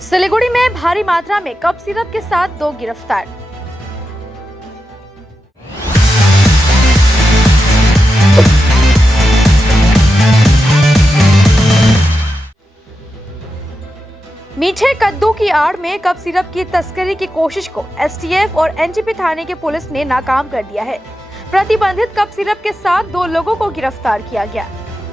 सिलीगुड़ी में भारी मात्रा में कप सिरप के साथ 2 गिरफ्तार। मीठे कद्दू की आड़ में कप सिरप की तस्करी की कोशिश को एसटीएफ और एनजीपी थाने की पुलिस ने नाकाम कर दिया है। प्रतिबंधित कप सिरप के साथ 2 लोगों को गिरफ्तार किया गया।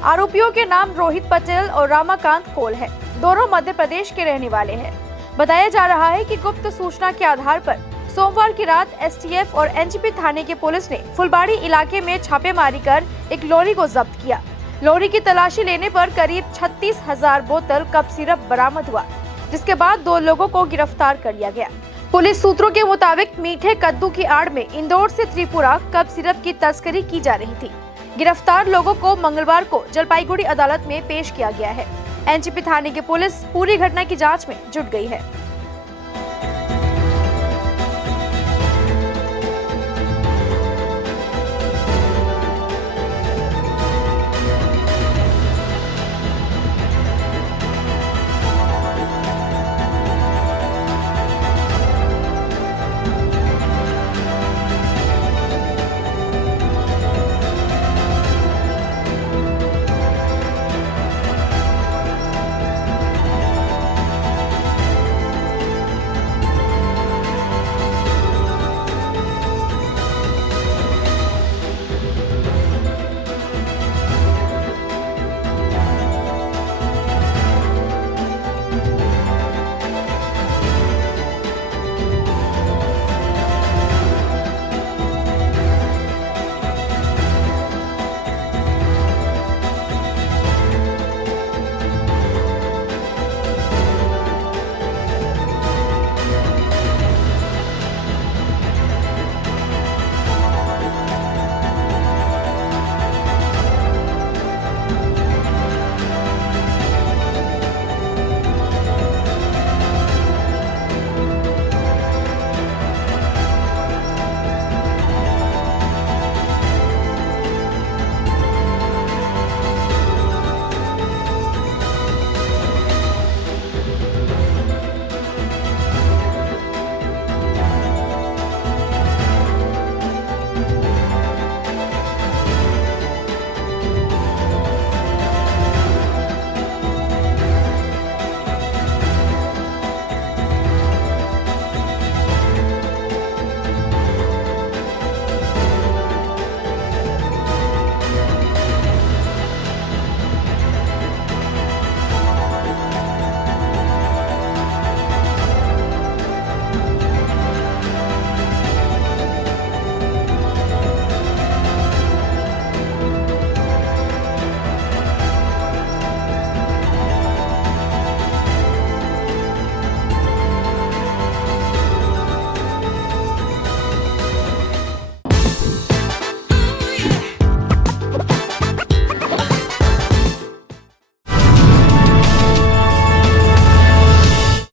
आरोपियों के नाम रोहित पटेल और रामाकांत कोल है। दोनों मध्य प्रदेश के रहने वाले हैं। बताया जा रहा है कि गुप्त सूचना के आधार पर सोमवार की रात एसटीएफ और एनजीपी थाने की पुलिस ने फुलबाड़ी इलाके में छापेमारी कर एक लॉरी को जब्त किया। लॉरी की तलाशी लेने पर करीब 36,000 बोतल कप सिरप बरामद हुआ, जिसके बाद 2 लोगों को गिरफ्तार कर लिया गया। पुलिस सूत्रों के मुताबिक मीठे कद्दू की आड़ में इंदौर से त्रिपुरा कप सिरप की तस्करी की जा रही थी। गिरफ्तार लोगों को मंगलवार को जलपाईगुड़ी अदालत में पेश किया गया है। एनजीपी थाने की पुलिस पूरी घटना की जांच में जुट गई है।